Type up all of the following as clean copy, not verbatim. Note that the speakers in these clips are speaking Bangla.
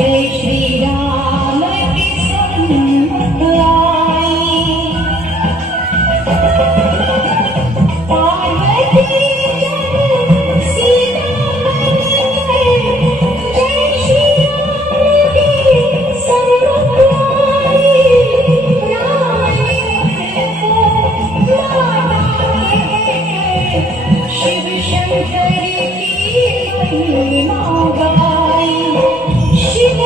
जय श्री राम की सन्मत आई। पार्वती जब सीता बन गए, जय श्री राम की सन्मत आई। राम को माता कहते, शिव शंकर की महिमा गाई। शिव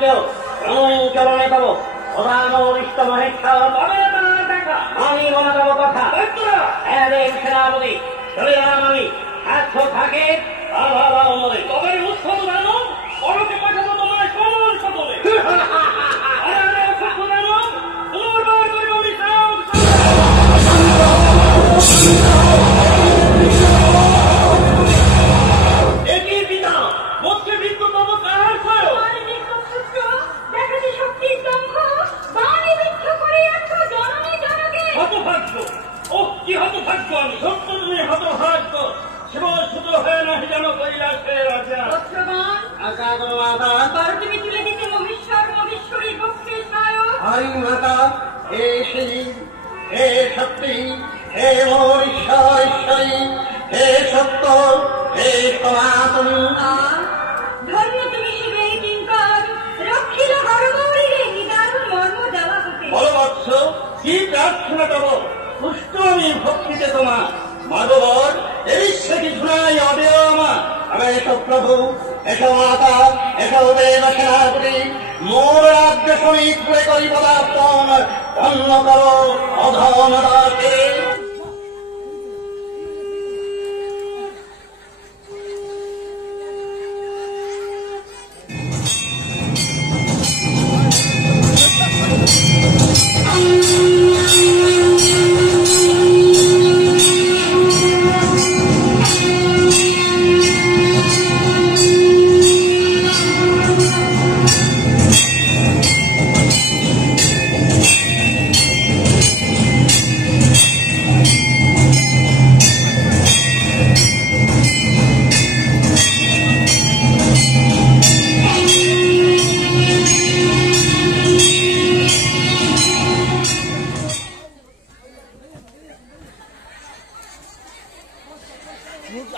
কেউ চরণে তব প্রধানিষ্ট মহেশ্বর দেখা আমি মনে দেব কথা সেনাপতি চলে গেলাম আমি স্বার্থ থাকে তবে উৎসব জানো পরকে পাঠাবো তোমার কোমল সকলে ভক্তিতে তোমার মাধবর এই সে কিছু নাই অদেয় আমার আমি এসব প্রভু এসব মাতা এসব দেব সেনাপতি মোর রাজ্য শ্রমিক করে করি পদার্পণ অন্য করো অধমদাকে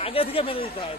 आगे থেকে মেরে দিতে হয়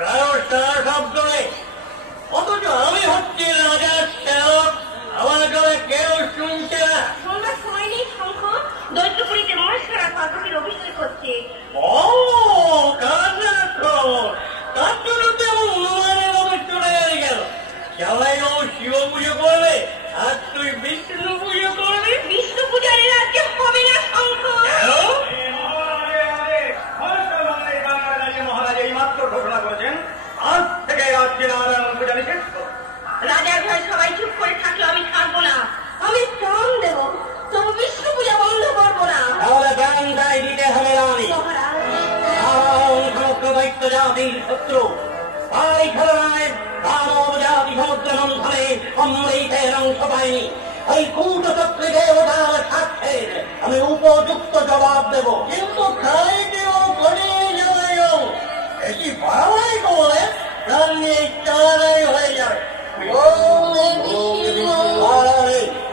কারো সারা শব্দ নেই, অথচ আমি হচ্ছি রাজার সেবক, আমার কথা কেউ শুনছে না। শুনবার সময় নেই শঙ্খ, দৈত্যপুরীতে মহেশ্বরা পার্বতীর অভিষেক হচ্ছে। ও কাজের তার জন্য তেমন অনুমানের মতো চলে গেল। সবাই ও শিব পুজো করবে আর তুই বিষ্ণু পুজো করবি। বিষ্ণু পূজার এর আজকে হবে না শঙ্খ। মহারাজ এই মাত্র ঘোষণা করেছেন আজ থেকে রাজ্যে নারায়ণ পূজা নিষিদ্ধ। রাজার ভয় সবাই চুপ করে থাকলো, আমি থাকবো না। আমি প্রাণ দেব, তবু বিষ্ণু পূজা বন্ধ করবো না। তাহলে প্রাণটাই দিতে হবে রানী। মহারাজ, সমগ্র দৈত্য জাতির শত্রু এই খেলনায় দানব জাতি সমুদ্র মন্থনে অমৃতের অংশ পায়নি। এই কূটচক্রী দেবতার স্বার্থে আমি উপযুক্ত জবাব দেব। কিন্তু খাইতেও করে যাও এটি বাড়াবাড়ি করলে প্রাণ নিয়ে চালাই হয়ে যাবে।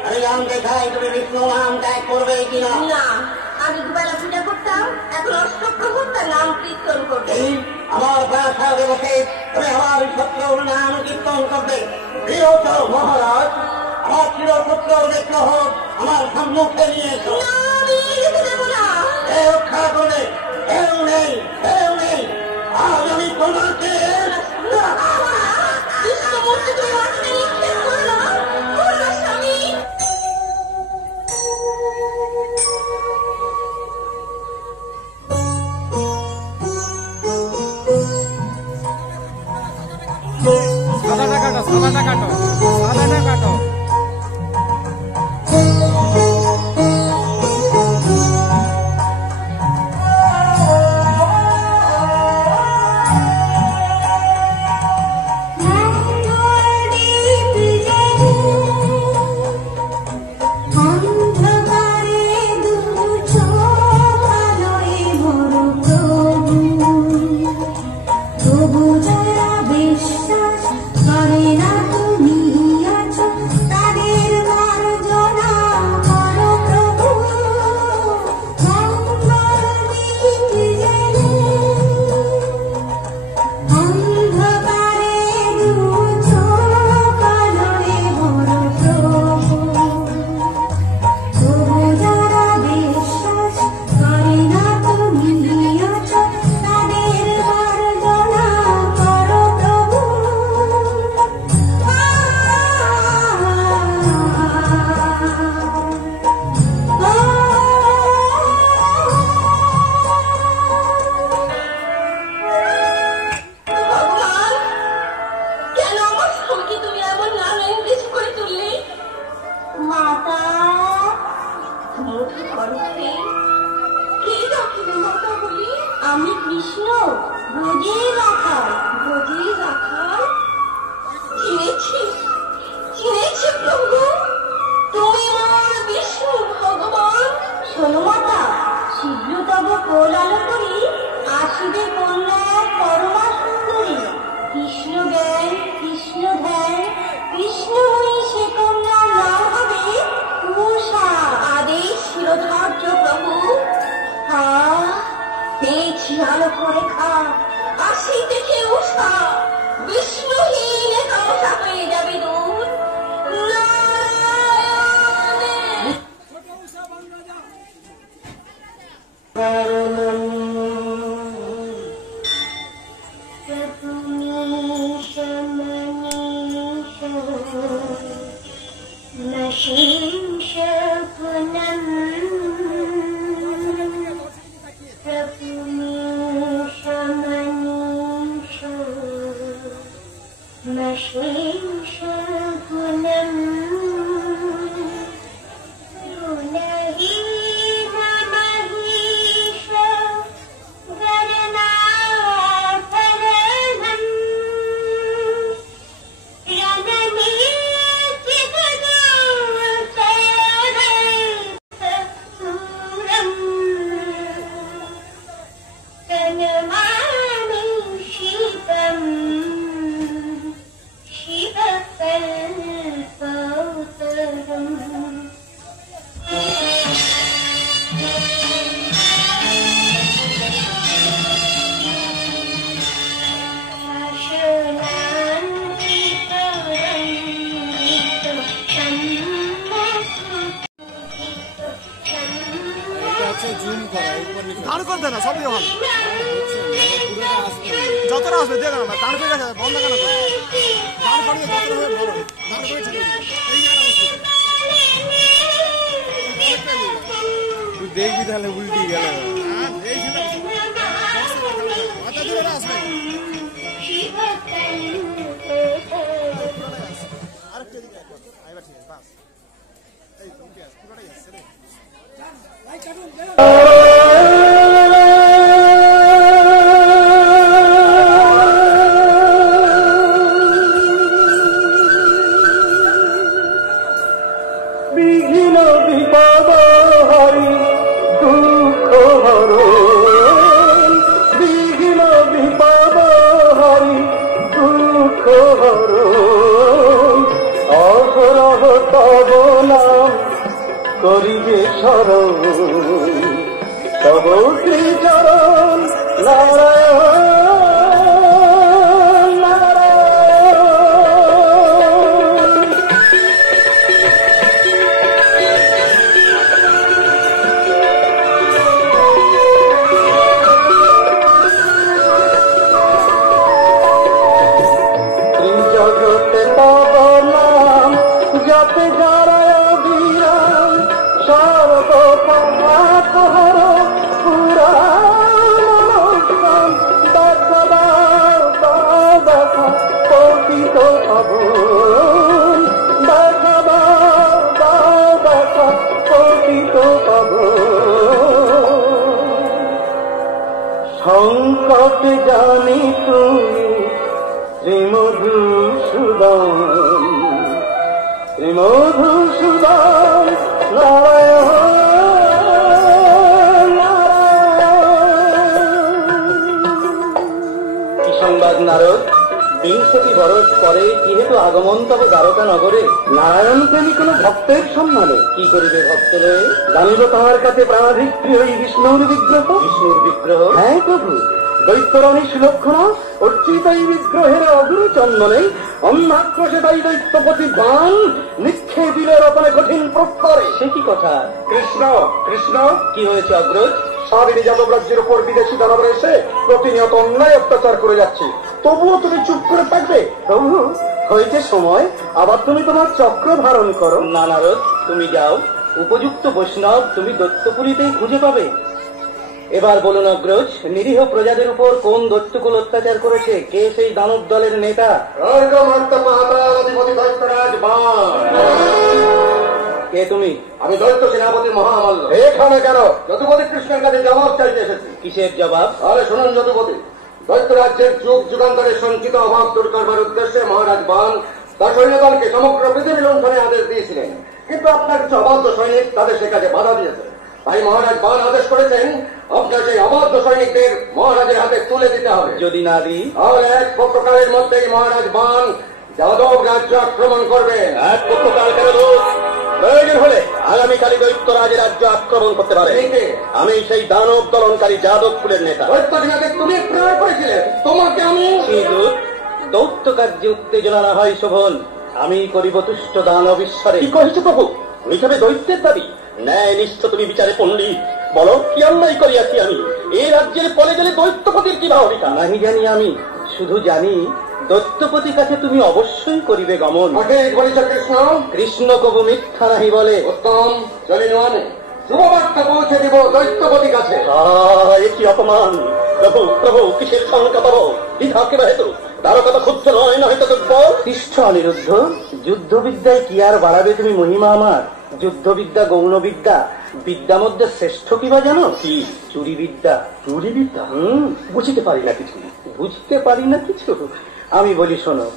আমি জানতে চাই তুমি বিষ্ণু নাম ত্যাগ করবে কিনা। না, আগে দুবেলা পূজা করতাম, এখন অষ্টপ্রহর তার নাম কীর্তন করবে। আমার প্রাসাদে বসে তুমি আমার শত্রুর নাম কীর্তন করবে। বিরত মহারাজ, আমার চিরশত্রুর বিগ্রহ আমার সম্মুখে নিয়ে এসো। না, আমি যেতে দেবো না। এ রক্ষা করবে কেউ নেই, কেউ নেই। আজ আমি তোমাকে বিষ্ণুমূর্তি তুমি মাটিতে নিক্ষেপ করো না, করো না স্বামী। সাদাটা কাটো, সাদাটা কাটো, সাদাটা কাটো। আমি কৃষ্ণ, ব্রজের রাখাল। ব্রজের রাখাল? চিনেছি, চিনেছি প্রভু, তুমি আমার বিষ্ণু ভগবান। শোনো মাতা, শীঘ্র তব কোলালো করি আসিবে কন্যা পরমা সুন্দরী। কৃষ্ণ জ্ঞান, কৃষ্ণ ধ্যান, কৃষ্ণময়ী সে কন্যার নাম হবে উষা। আদেশ শিরোধার্য প্রভু। পেয়েছি আলোক রেখা, আসি দেখে উষা, বিষ্ণুহীন একাশা হয়ে যাবে দূর। Shiva দেয় না, সবই ভালো। যতটা আসবে দিয়ে দেন, দাঁড় করে গেছে বন্ধ কেন করে? দাঁড় করিয়ে যতটা হবে বড়, দাঁড় করে ছেড়ে দিবি। তুই দেখবি তাহলে উল্টি গেল। এই ছিল অত দূরে আসবে। আরেকটা দিকে একবার আইবা, ঠিক আছে বাস। এই তুমি কি পুরোটাই আসছে রে। লাইট কাটুন বিঘ্ন বিপদ হরি দুঃখ হর, বিঘ্ন বিপদ হরি দুঃখ হর, অহরহ তব নাম করিবে স্মরণ, তব শ্রীচরণ নারায়ণ নারায়ণ। জগতে তব নাম জপে যারা অবিরাম, সর্বপাপ হর পুরাণ, দেখা দেখা পতিত পাবন, দেখা দেখা পতিত পাবন। সংকট জানি তুমি শ্রীমধুসূদন, শ্রীমধুসূদন নারায়ণ নারায়ণ। কি সংবাদ নারদ? 20 বরস পরে যেহেতু আগমন তবে দ্বারকা নগরে, নারায়ণ প্রেমী কোন ভক্তের সম্মানে কি করিবে ভক্ত হয়ে? জানিব তাহার কাছে প্রাণাধিক প্রিয় বিষ্ণুর বিগ্রহ। বিষ্ণুর বিগ্রহ? হ্যাঁ প্রভু, দৈত্যরানী সুলক্ষণা অর্চিত এই বিগ্রহের অগুরু চন্দনে অন্নাক্রোশে তাই দৈত্যপতি বাণ নিক্ষেপিলে রতনে কঠিন প্রত্যরে। সে কি কথা? কৃষ্ণ কৃষ্ণ, কি হয়েছে অগ্রজ? সাবিনী যাদব রাজ্যের উপর বিদেশি দানবরা এসে প্রতিনিয়ত অন্যায় অত্যাচার করে যাচ্ছে, তবুও তুমি চুপ করে থাকবে? প্রভু, হয়েছে সময়, আবার তুমি তোমার চক্র ধারণ করো। না নারদ, তুমি যাও, উপযুক্ত বৈষ্ণব তুমি দৈত্যপুরীতেই খুঁজে পাবে। এবার বলুন অগ্রজ, নিরীহ প্রজাদের উপর কোন দৈত্যকুল অত্যাচার করেছে? কে সেই দানব দলের নেতা? কে তুমি? আমি দৈত্য সেনাপতি মহামাল্য। এখানে কেন? যদুপতি কৃষ্ণের কাছে জবাব চাইতে এসেছি। কিসের জবাব? আরে শুনুন যদুপতি, দৈত্য রাজ্যের যুগ যুগান্তরের সঞ্চিত অভাব দূর করবার উদ্দেশ্যে মহারাজ বান তার সৈন্যদলকে সমগ্র পৃথিবী লুণ্ঠনের আদেশ দিয়েছিলেন, কিন্তু আপনার কিছু অবাধ্য সৈনিক তাদের সে কাজে বাধা দিয়েছে। তাই মহারাজ বান আদেশ করেছেন আপনার সেই অবাধ্য সৈনিকদের মহারাজের হাতে তুলে দিতে হবে। যদি না দিই তাহলে এক পক্ষকালের মধ্যেই মহারাজ বান যাদব রাজ্য আক্রমণ করবেন। এক পক্ষকাল কেন দোষ? প্রয়োজন হলে আগামীকালই দৈত্যরাজ রাজ্য আক্রমণ করতে পারে। আমি সেই দানব দলনকারী যাদব কুলের নেতা। দৈত্যকে তুমি প্রেরণ করেছিলে, তোমাকে আমি দৈত্য কার্যে উত্তেজনা না হয় শোভন, আমি করিব তুষ্ট দানব ঈশ্বরে। কি কহিস প্রভু? হিসাবে দৈত্যের দাবি ন্যায় নিষ্ঠ তুমি বিচারে পণ্ডিত, বলো কি অন্যায় করিয়াছি আমি? এই রাজ্যের পলে গেলে দৈত্যপতির কি ভাবিকা? নাহি জানি, আমি শুধু জানি দৈত্যপতির কাছে তুমি অবশ্যই করিবে গমন। কৃষ্ণ কৃষ্ণ কবু মিথ্যা নাহি বলে। উত্তম, চলিন শুভবার্তা পৌঁছে দিব দৈত্যপতির কাছে। কি অপমান! প্রভু প্রভু, কিসের শঙ্কা পাবো? দ্বিধাকে হেতু দ্বারকা তো ক্ষুব্ধ নয়, নয় তো তিষ্ঠ অনিরুদ্ধ। যুদ্ধবিদ্যায় কি আর বাড়াবে তুমি মহিমা আমার? যুদ্ধবিদ্যা গৌণবিদ্যা, বিদ্যা মধ্যে শ্রেষ্ঠ কিবা জানো? কি? চুরি বিদ্যা। চুরি বিদ্যা? বুঝতে পারি না কিছু। বুঝতে পারি না কিছু? আমি বলি শোনো,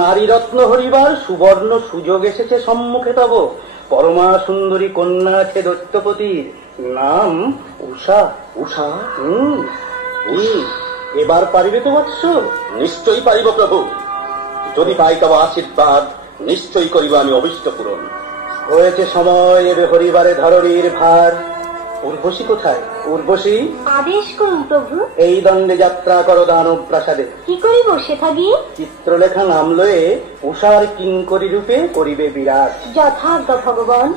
নারী রত্ন হরিবার সুবর্ণ সুযোগ এসেছে সম্মুখে তব। পরমা সুন্দরী কন্যা আছে দৈত্যপতির, নাম উষা। উষা? এবার পারিবে তো বৎস? নিশ্চয়ই পারিব প্রভু, যদি পাই তব আশীর্বাদ নিশ্চয়ই করিব আমি অভিষ্ট পূরণ। হয়েছে সময়, এবে হরিবারে ধরণীর ভার। উর্বশী কোথায়? উর্বশী, আদেশ করুন প্রভু। এই দণ্ডে যাত্রা করো দানব প্রাসাদে। কি করিব সেথা গিয়ে? চিত্রলেখা নাম লয়ে উষার কিঙ্করী রূপে করিবে বিরাট। যথাজ্ঞা ভগবান।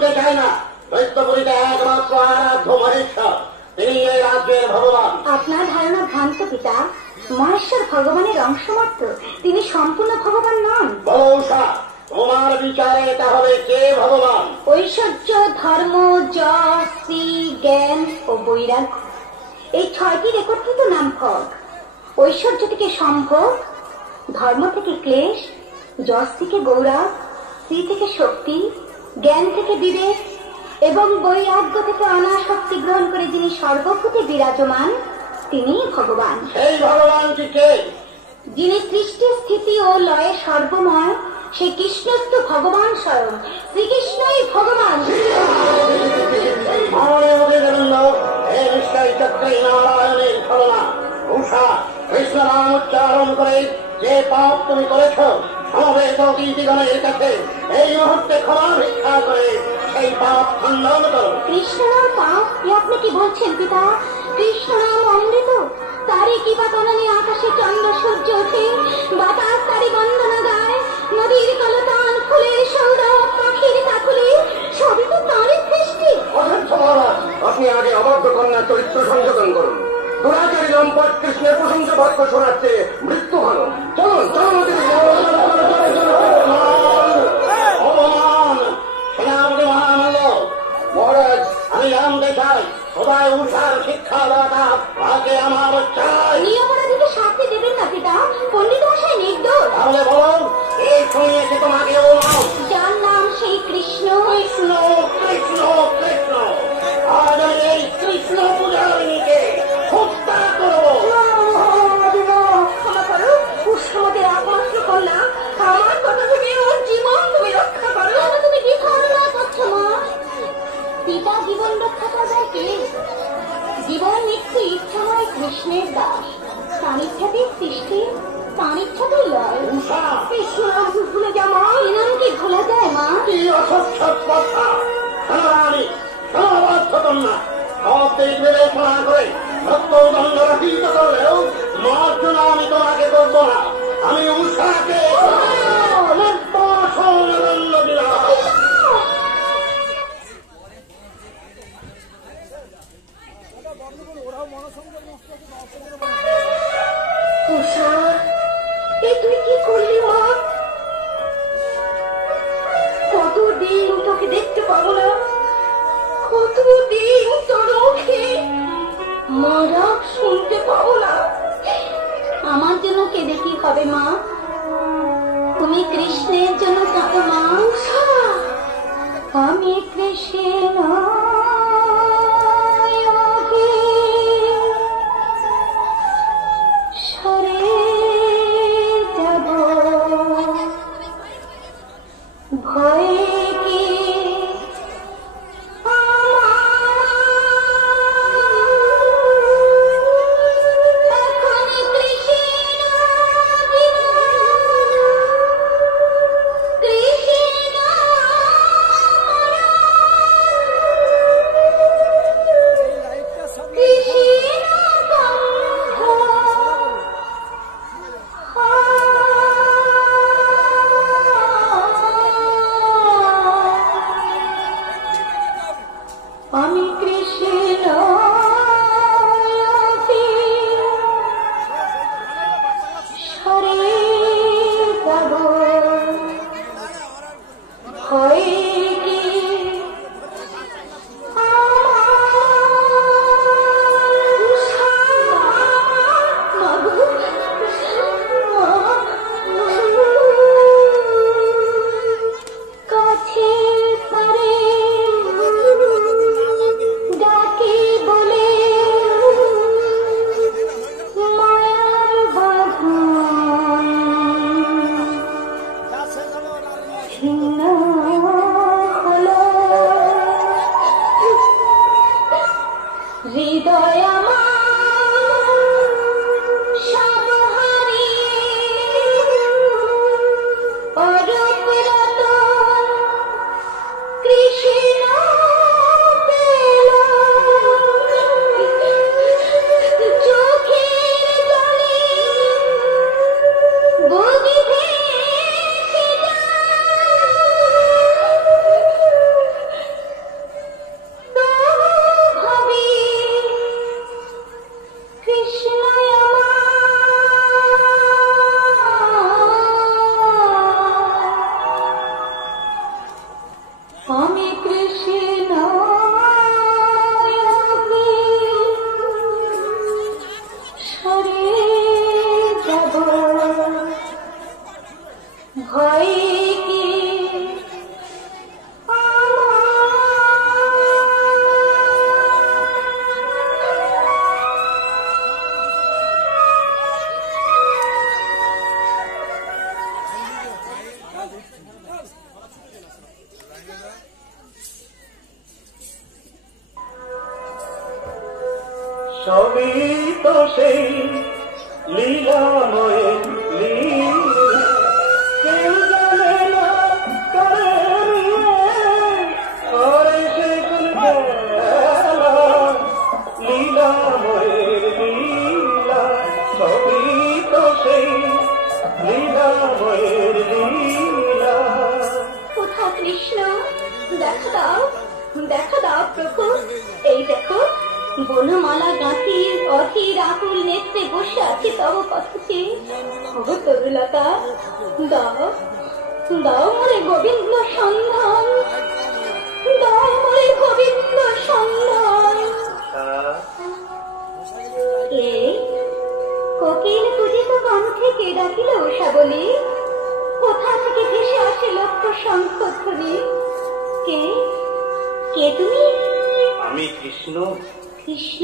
শুনতে চাই না। দৈত্যপুরীতে একমাত্র আরাধ্য মহেশ্বর, তিনি এই রাজ্যের ভগবান। আপনার ধারণা ভ্রান্ত পিতা। মহেশ্বর ভগবানের অংশ মাত্র, তিনি সম্পূর্ণ ভগবান নন। বলো উষা, তোমার বিচারে তাহলে কে ভগবান? ঐশ্বর্য, ধর্ম, যশ, শ্রী, জ্ঞান ও বৈরাগ্য, এই 6টির একত্রিত নাম ভগ। ঐশ্বর্য থেকে সম্ভোগ, ধর্ম থেকে ক্লেশ, যশ থেকে গৌরব, শ্রী থেকে শক্তি, জ্ঞান থেকে বিবেক এবং বৈরাগ্য থেকে অনাসক্তি গ্রহণ করে যিনি সর্বভূতে বিরাজমান, তিনি ভগবান। সেই ভগবানটি কে? যিনি সৃষ্টি, স্থিতি ও লয়ে সর্বময়, সেই কৃষ্ণস্থ ভগবান স্বয়ং। শ্রীকৃষ্ণই ভগবান। নিশ্চয় চক্রী নারায়ণের ছলনা। উষা, কৃষ্ণ নাম উচ্চারণ করে যে পাপ তুমি করেছ, সমবেত অতিথিগণের কাছে এই মুহূর্তে ক্ষমা ভিক্ষা করে সেই পাপ খণ্ডন করো। কৃষ্ণ নাম পাপ? এ আপনি কি বলছেন পিতা? কৃষ্ণ নাম অমৃত, তারই কৃপা কারণে আকাশে চন্দ্র সূর্য ওঠে, বাতাস তারই বন্দনা গায়, নদীর কলতান, ফুলের সৌরভ, পাখির কাকুলি, সবই তো তারই সৃষ্টি। অসংখ্য মহারাজ, আপনি আগে অবদ্ধ কন্যার চরিত্র সংশোধন করুন। দুরাচারী লম্পট কৃষ্ণের প্রশংসা বাক্য শোনাচ্ছে মৃত্যু ভালো। চলুন চলুন। সেনাপতি মহামান্য মহারাজ, আমি জানতে চাই সবাই উষার শিক্ষা দাতা আগে আমার চাই। নিয়মরাধিকে শাস্তি দেবেন না পিতা, পণ্ডিত মশাই নির্দোষ। তাহলে বলো, এই শুনিয়েছে তোমাকে ও নাম? যার নাম সেই কৃষ্ণ। কৃষ্ণ কৃষ্ণ কৃষ্ণ। আজ আমি এই কৃষ্ণ পূজারিণীকে হত্যা করবো। ক্ষমা করো, পুষ্যমতির একমাত্র কন্যা, আমার কথা থেকে ওর জীবন তুমি রক্ষা করো। তুমি কি ধারণা করছো মা? পিতা জীবন রক্ষা করবার কে? জীবন একটি ইচ্ছাময় কৃষ্ণের দাস, তার ইচ্ছাতেই সৃষ্টি, তার ইচ্ছাতেই লয়। উষা, কৃষ্ণ নাম ভুলে যা মা, এ নাম কি ভোলা যায় মা? কি অসৎ কথা! সেনারানী, সেনাবাধ্য কন্যা, সব দিক বিবেচনা করে মৃত্যুদণ্ড রহিত করলেও মার্জনা আমি তোমাকে করব না। আমি উষাকে দণ্ড দিলাম। উষা, এ তুই কি করলি মা? কতদিন তোকে দেখতে পাবো না, কতদিন তোর মুখে মারা শুনতে পাবো না। আমার জন্য কেঁদে কি হবে মা? তুমি কৃষ্ণের জন্য কাঁদো মা। আমি কৃষ্ণ সরে যাব, ভয়ে কি আমি কৃষ্ণ সরে যাব, ভয়ে কি কাছে পারে আমি কৃষ্ণ সরে যাব ভয় কি সবই তো সেই লীলাময়ের লীলা, কেউ জানে না কারে নিয়ে করে সে কোন বেলা। লীলাময়ের লীলা, সবই তো সেই লীলাময়ের লীলা। কোথা কৃষ্ণ, দেখা দাও প্রভু। এই দেখো বনমালা গাঁথির অধীর আকুল নেত্রে বসে আছে তব পথে। ও তরুলতা, দাও মরে গোবিন্দ সন্ধান, দাও মরে গোবিন্দ সন্ধান। কে কোকিল পূজিত কণ্ঠে কে ডাকিল উষা বলি? কোথা থেকে ভেসে আসে লক্ষ শঙ্খধ্বনি? কে কে তুমি? আমি কৃষ্ণ। কৃষ্ণ?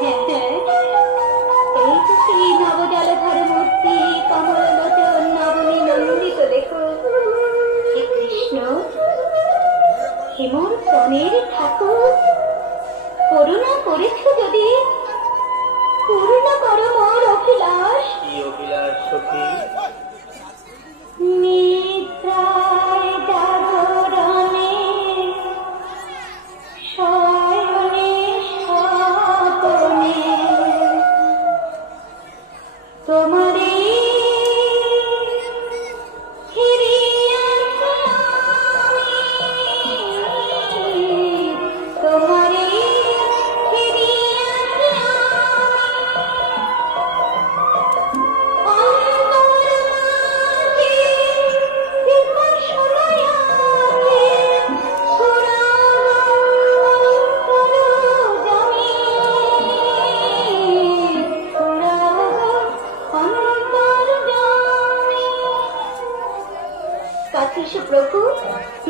হ্যাঁ, এই তো সেই নবজলধর মূর্তি, কমল লোচন নবনী নন্দিত দেখো। হে কৃষ্ণ, হে মোর প্রাণের ঠাকুর, করুণা করেছ যদি পূর্ণ করো মোর অভিলাষ। কি অভিলাষ সখী? নিদ্রায় জাগরণে শয়নে স্বপনে তোমারে প্রভু।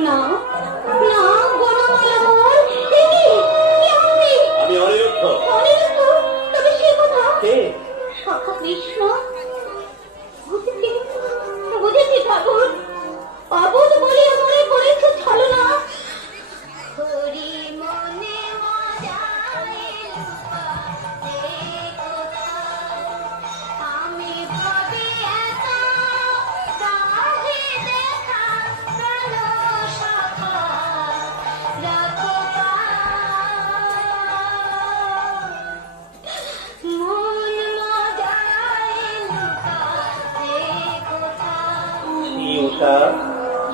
না না, আমি অনিরুদ্ধ। তবে সে কথা কে? সখা কৃষ্ণ। বুঝেছি ঠাকুর, অবোধ বলে মনে করেছে ছলনা। হরি মনে আমি ভাবি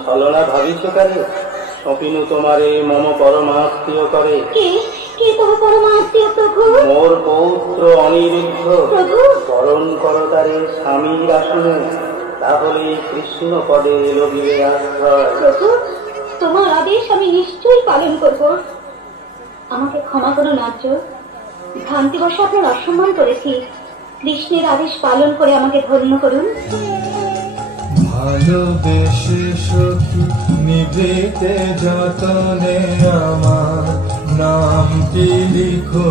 ছলনা ভাবিছ কারে? সপিনু তোমারে মম পরমাত্মীয় করে। কে তোমার পরমাত্মীয় প্রভু? মোর পৌত্র অনিরুদ্ধ। প্রভু বরণ কর তারে স্বামীর আসনে, তাহলে কৃষ্ণ পদে লভিবে আশ্রয়। প্রভু, তোমার আদেশ আমি নিশ্চয়ই পালন করব। আমাকে ক্ষমা করুন আর্য, ভ্রান্তিবশে আপনার অসম্মান করেছি। কৃষ্ণের আদেশ পালন করে আমাকে ধন্য করুন। ভালোবেসে সখী নিভৃতে যতনে আমার নামটি লিখো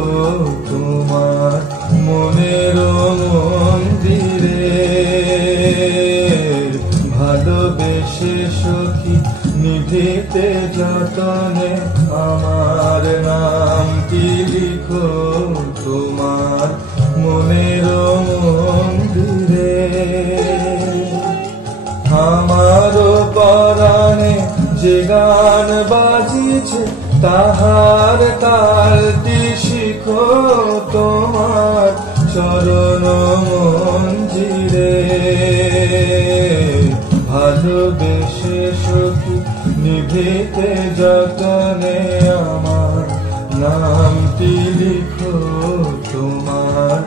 তোমার মনের মন্দিরে। ভালোবেসে সখী নিভৃতে যতনে আমার নামটি লিখো তোমার মনের মন্দিরে। আমার পরাণে যে গান বাজিছে তাহার তালটি শিখো তোমার চরণ মঞ্জিরে। ভালোবেসে সখী নিভৃতে যতনে আমার নামটি লিখো তোমার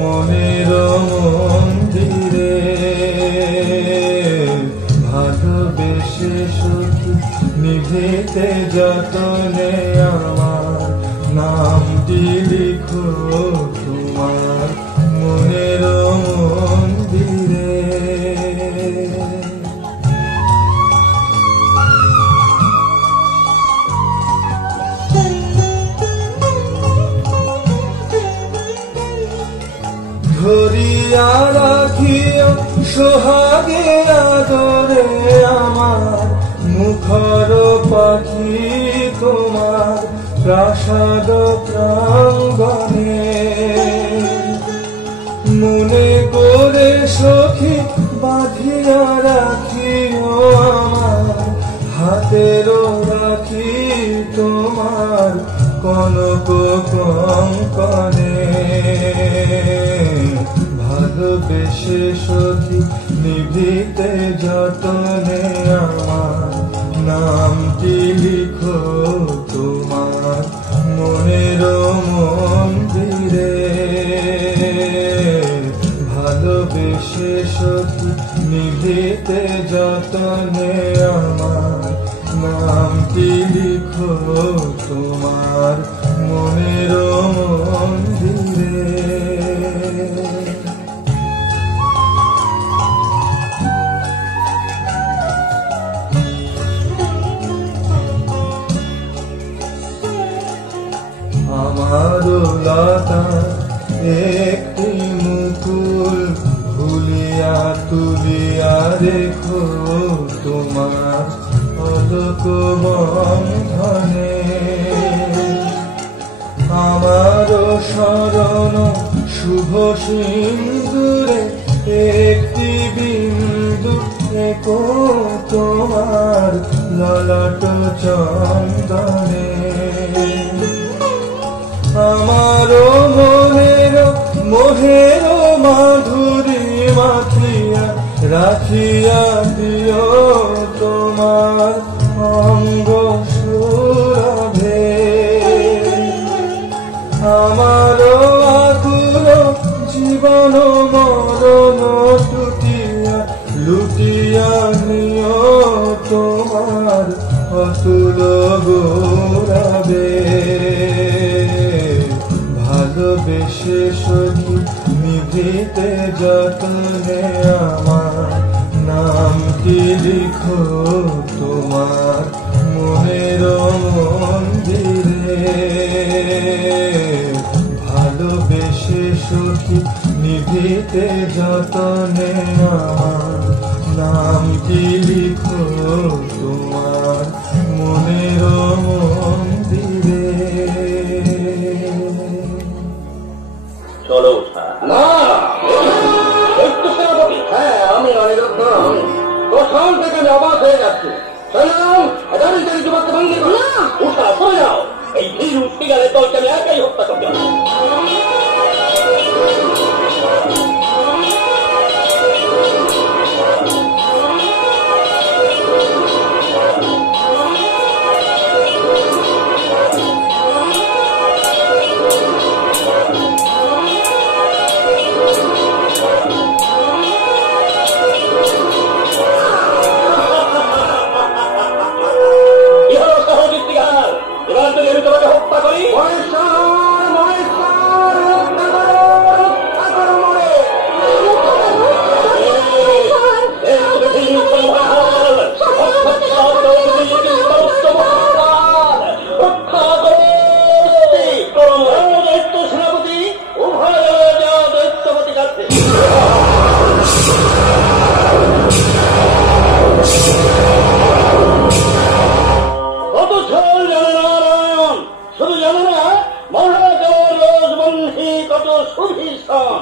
মনের মন্দিরে। ভালোবেসে ভালোবেসে সখী নিভৃতে যতনে আমার নামটি লিখো তোমার মনের মন্দিরে। ধরিয়া রাখিয়া সোহাগে আদরে আমার মুখর পাখি তোমার প্রাসাদ প্রাঙ্গণে। মনে করে সখী বাঁধিয়া রাখিও আমার হাতের রাখি তোমার কনক কঙ্কণে। ভালোবেসে সখী নিভৃতে যতনে আমার নামটি লিখো তোমার মনের মন্দিরে। ভালোবেসে সখী নিভৃতে যতনে আমার নামটি লিখো তোমার মনের মন্দিরে। আমারও লতা একটি মুকুল ভুলিয়া তুলিয়া রেখো তোমার পদক বন্ধনে। আমারও শরণ শুভ সিন্দুরে একটি বিন্দু একো তোমার ললাট চন্দনে। আমারও মনের মোহের মাধুরী মাখিয়া রাখিয়া দিও তোমার অঙ্গ সুরভে। আমারও আকুল জীবন মরণ টুটিয়া লুটিয়া নিও তোমার অতুল গৌরবে। ভালোবেসে সখী নিভৃতে যতনে আমার নামটি লিখো তোমার মনের মন্দিরে। ভালোবেসে সখী নিভৃতে যতনে আমার নামটি লিখো তোমার মনের মন্দিরে। চলো না সেনাপতি। হ্যাঁ আমি অনিরুদ্ধ। প্রথম থেকে আমি অবাক হয়ে যাচ্ছি। উঠা সরে যাও। এই ভিড় উঠতে গেলে দলকে আমি একাই হত্যা করতে পারি।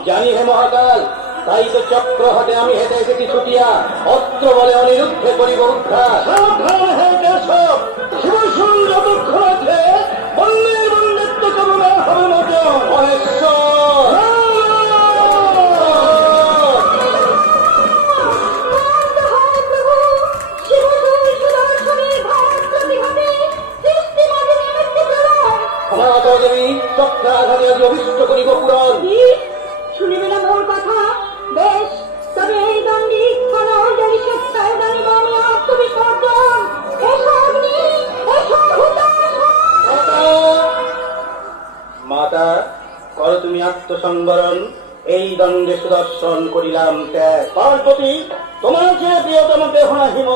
জানি হে মহাকাল, তাই তো চক্র হতে আমি হেঁটে এসেছি ছুটিয়া, অস্ত্র বলে অনিরুদ্ধে করিব উদ্ধার। সাবধান হে কেশব, শিবসুর যতক্ষণ আছে বন্যের বন্যত্ব করুণা হবে মোচন। চক্রাঘাতে আজ অভিষ্ট করিব পুরাণ। শুনিবে না মোর কথা? বেশ, তবে এই দণ্ডি কোন সত্যায় জানিব আমি আত্মবিশ্বাস আত্মসংবরণ, এই দণ্ডে সুদর্শন করিলাম ত্যাগ। পার্বতী, তোমার যে প্রিয়তম দেহনাহিম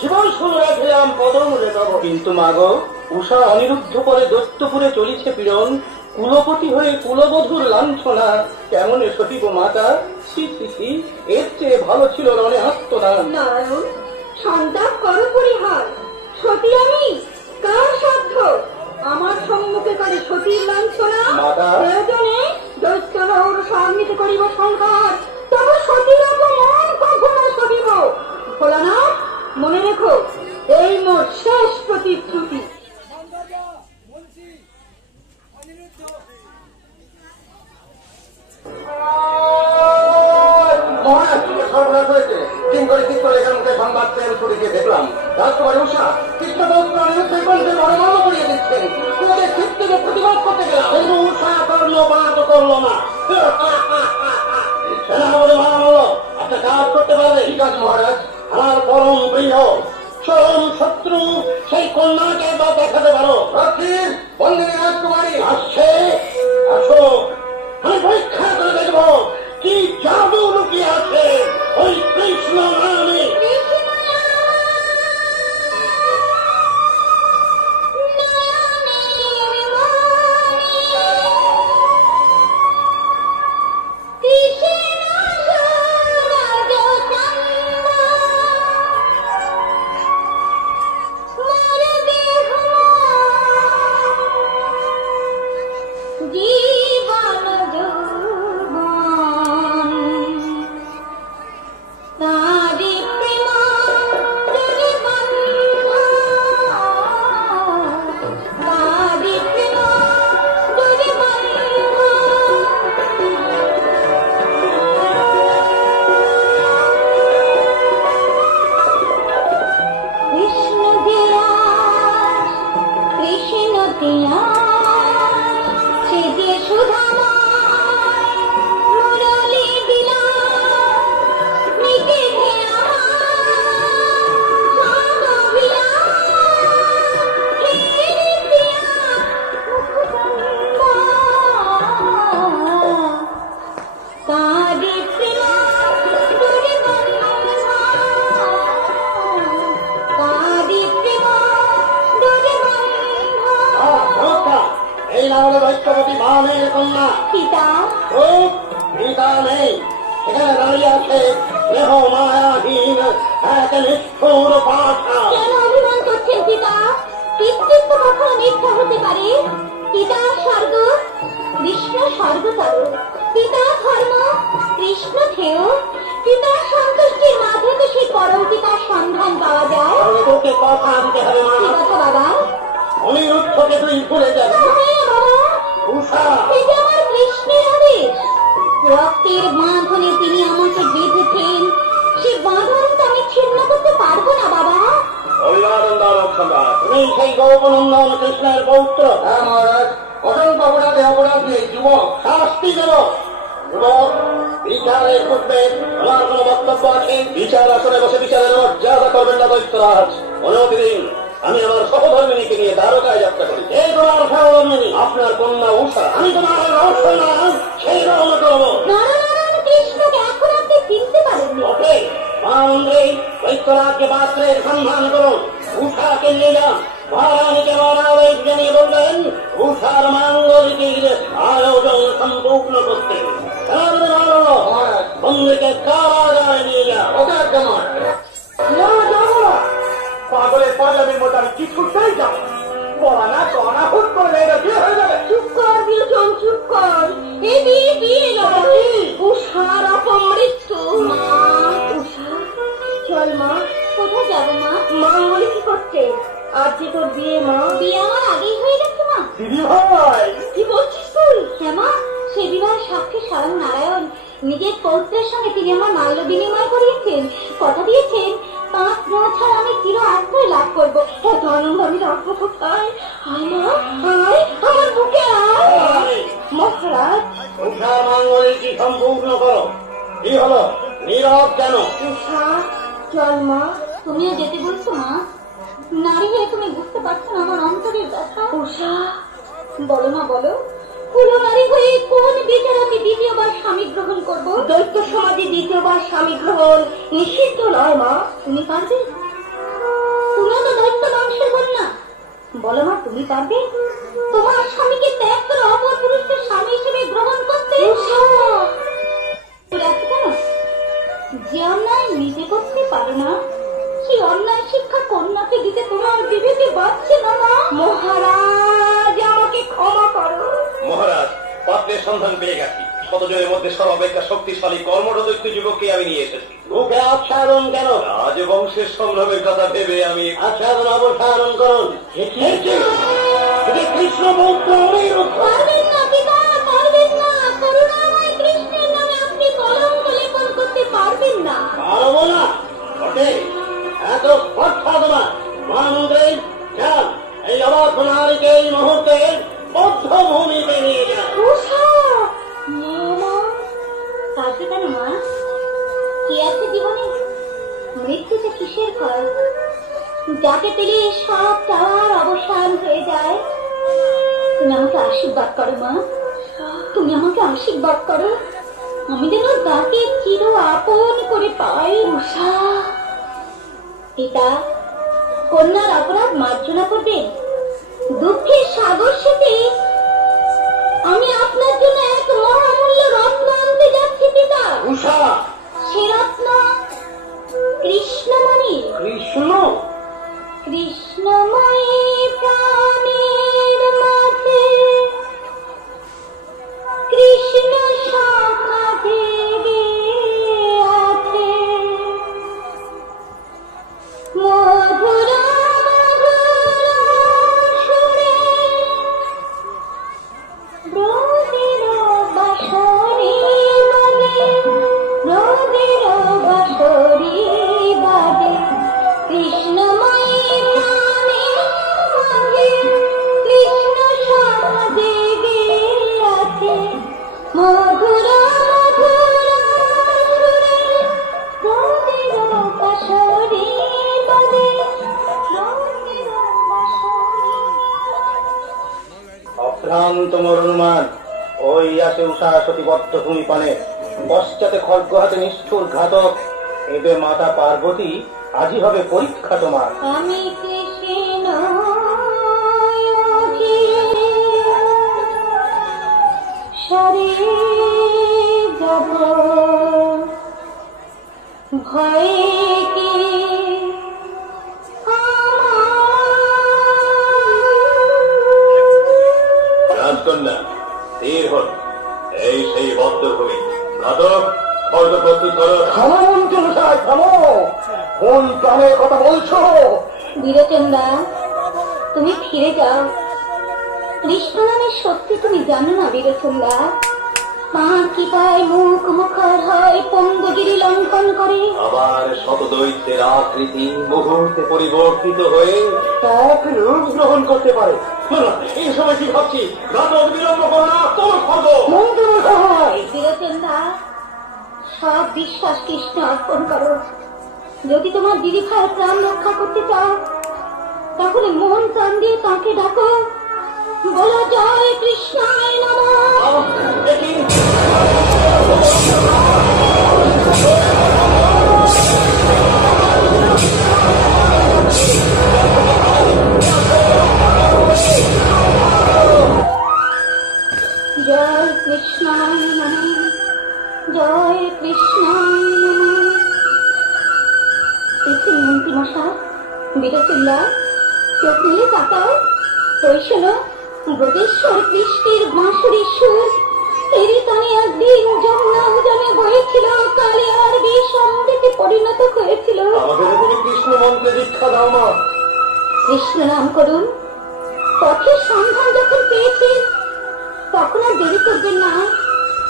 জীবন শুরু রাখিলাম পদমূলে তব। কিন্তু মাগো, উষা অনিরুদ্ধ করে দৈত্যপুরে চলিছে পীড়ন, কুলপতি হয়ে কুলবধূর লাঞ্ছনা কেমন সঠিক মাতা। ছি ছি ছি, এর চেয়ে ভালো ছিল রণে আত্মদান। নারায়ণ, সন্তাপ করো পরিহার। সতী আমি, কার সাধ্য আমার সম্মুখে করে সতীর লাঞ্ছনা? মাতা। প্রয়োজনে দৈত্য রৌর সান্নিতে করিব সংঘাত, তবে সতীর অপমান কখনো সহিব। ভোলানাথ, মনে রেখো, এই মোর শেষ প্রতিশ্রুতি। মহারাজ, সর্বনাশ হয়েছে। দিন করে ঠিক করে এখান থেকে সংবাদ পেয়ে ছুটে গিয়ে দেখলাম রাজকুমারী উষা কৃষ্ণপৌত্র অনিরুদ্ধের কণ্ঠে বড়মাল্য করিয়ে দিচ্ছেন। তোমাদের ঠিক থেকে প্রতিবাদ করতে গেলাম, কিন্তু উষা করলো বাদ করলো না। সেনাপতি মহামাল্য, একটা কাজ করতে পারবে? ঠিক আছে মহারাজ। আমার পরম প্রিয় চরম শত্রু সেই কন্যাকে বা দেখাতে পারো। বন্দিনী রাজকুমারী আসছে, আসো, আমি পরীক্ষা করে দেখবো কি জাদু লুকিয়ে আছে ওই কৃষ্ণ নামে। বলো না, বলো, হলো না নারী হয়ে কোন বিচারকে দ্বিতীয়বার স্বামী গ্রহণ করব? দৈত্য সমাজে দ্বিতীয়বার স্বামী গ্রহণ নিষিদ্ধ নয় মা। তুমি পারবে? তুমিও তো দৈত্য বংশের কন্যা। বলো মা, তুমি পারবে তোমার স্বামীকে ত্যাগ করে অপর পুরুষকে স্বামী হিসেবে গ্রহণ করতে? কেন? যে অন্যায় নিজে করতে পারো না, সেই অন্যায় শিক্ষা কন্যাকে দিতে তোমার বিবেকে বাঁচছে না মা? মহারাজ আমাকে ক্ষমা করো। মহারাজ, পাত্রের সন্ধান পেয়ে গেছি। শতজনের মধ্যে সর্বাপেক্ষা শক্তিশালী কর্মঠ দৈত্য যুবককে আমি নিয়ে এসেছি। মুখে আচ্ছাদন কেন? রাজবংশের সংগ্রামের কথা ভেবে আমি আচ্ছাদন অপসারণ করুন। কৃষ্ণ বৌদ্ধ পারবেন না পিতা, পারবেন না। করুণাময় কৃষ্ণের নামে আপনি কলঙ্ক লেপন করতে পারবেন না। পারবো না বটে? এত কথা তোমার মহামন্ত্রী, যান এই অবাধ নারীকে এই মুহূর্তে বদ্ধ ভূমিতে নিয়ে যান। কাজে কেন মা? কি আছে জীবনে? মৃত্যুটা কিসের কর? যাকে পেলে সব চাওয়ার অবসান হয়ে যায়। তুমি আমাকে আশীর্বাদ করো মা, তুমি আমাকে আশীর্বাদ করো। আমি যেন তাকে চির আপন করে পাই। উষা পিতা, কন্যার অপরাধ মার্জনা করবেন। দুঃখের সাগর সেতে আমি আপনার জন্য এক মহামূল্য রত্ন আনতে যাচ্ছি পিতা। উষা, সে রত্ন কৃষ্ণমণি। কৃষ্ণ? কৃষ্ণময়ী প্রাণের মাঝে কৃষ্ণ শাখা জেগে আছে। মধুর সুরে ব্রজের বাঁশরি বাজে, ব্রজের বাঁশরি বাজে। কৃষ্ণময়ী প্রাণের মাঝে কৃষ্ণ শাখা জেগে আছে। মধুর মধুর সুরে ব্রজের বাঁশরি বাজে, ব্রজের বাঁশরি। অভ্রান্ত মোর অনুমান, ওই আসে উষা সতীবদ্ধ ভূমি পানে, পশ্চাতে খড়গ হাতে নিষ্ঠুর ঘাতক। এবে মাতা পার্বতী আজই হবে পরীক্ষা তোমার। আমি কৃষ্ণ সরে যাব ভয়ে কি রাজকন্যা স্থির হন, এই সেই বদ্ধভূমি। ঘাতক, খড়গ প্রস্তুত করো। থামো মন্ত্রী মশাই, থামো। কোন প্রাণের কথা বলছো? বীরচন্দা, তুমি ফিরে যাও। কৃষ্ণ নামের সত্যি তুমি জানো না বীরচন্দা? তাঁর কৃপায় মুখ মুখর হয় পঙ্গগিরি লঙ্ঘন করে। আবার শতদৈত্যের আকৃতি মুহূর্তে পরিবর্তিত হয়ে এক রূপ গ্রহণ করতে পারে। এই সময় কি ভাবছি? ঘাতক বিলম্ব করো না, তোর খড়গ। মন্ত্রী মশাই, বীরচন্দা, সব বিশ্বাস কৃষ্ণ অর্পণ করো। যদি তোমার দিদি ভাইয়ের প্রাণ রক্ষা করতে চাও, তাহলে মন প্রাণ দিয়ে তাকে ডাকো। বলো জয় কৃষ্ণায় নমঃ। দেখি জয় কৃষ্ণায় নমঃ, জয় কৃষ্ণায় নমঃ। দেখছেন মন্ত্রী মশাই, বীরচন্দা, চোখ নিয়ে তাকাও। ওই শোনো, ব্রজেশ্বর কৃষ্ণের বাঁশুরির সুর এরই তানে একদিন যমুনা উজানে বয়েছিল, কালে আর বিষ অমৃতে পরিণত হয়েছিল। আমাদের তুমি কৃষ্ণ মন্ত্রে দীক্ষা দাও মা। কৃষ্ণ নাম করুন। পথের সন্ধান যখন পেয়েছেন, তখন আর দেরি করবেন না।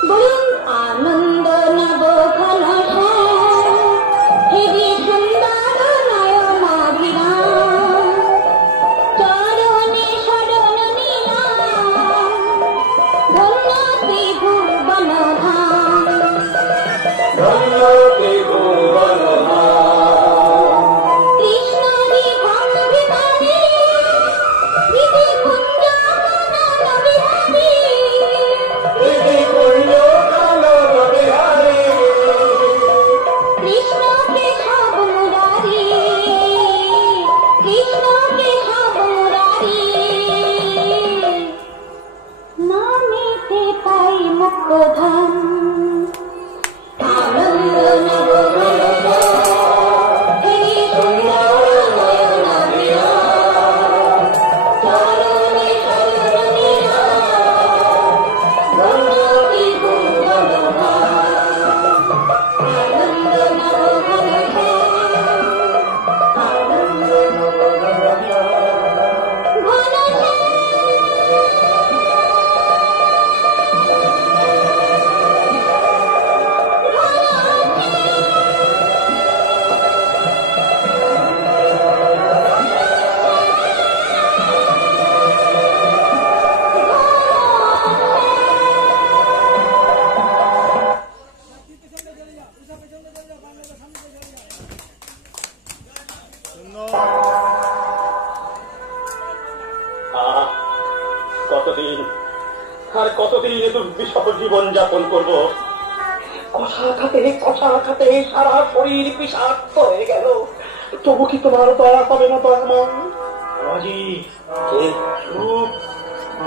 বলুন আনন্দ নব ঘন হেরি সুন্দর নয়নাভিরাম, চরণে শরণ নিলাম, ধন্য ত্রিভুবন ধাম। ধন্য ত্রিভুবন ধাম। কৃষ্ণ বিধান বিধানে বিধি কুঞ্জ মনন বিহারী, কতদিন এ দুর্বিষহ জীবন যাপন করব? কথা খাতে সারা শরীর বিষাক্ত হয়ে গেল। তবু কি তোমার দয়া হবে না দয়াময়? রাজি,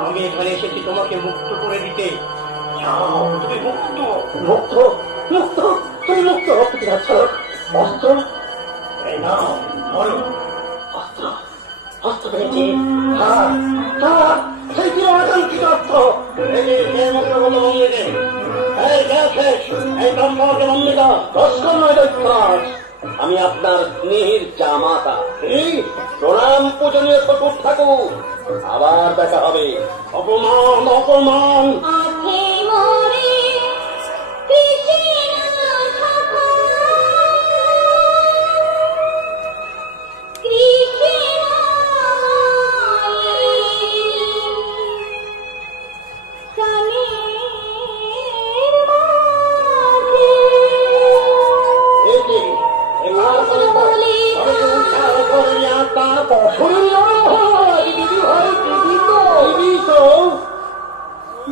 আমি এখানে এসেছি তোমাকে মুক্ত করে দিতে। তুমি মুক্ত মুক্ত মুক্ত তুমি মুক্ত হতে যাচ্ছ। অস্ত্র নাও, ধরো অস্ত্র। অস্ত্র পেয়েছি। সেই কি অনাকাঙ্ক্ষিত অস্ত্র? আমি আপনার স্নেহের জামাতা, প্রণাম পূজনীয় শ্বশুর ঠাকুর। আবার দেখা হবে। অপমান অপমান। আছে মোরে কৃষ্ণ সখা,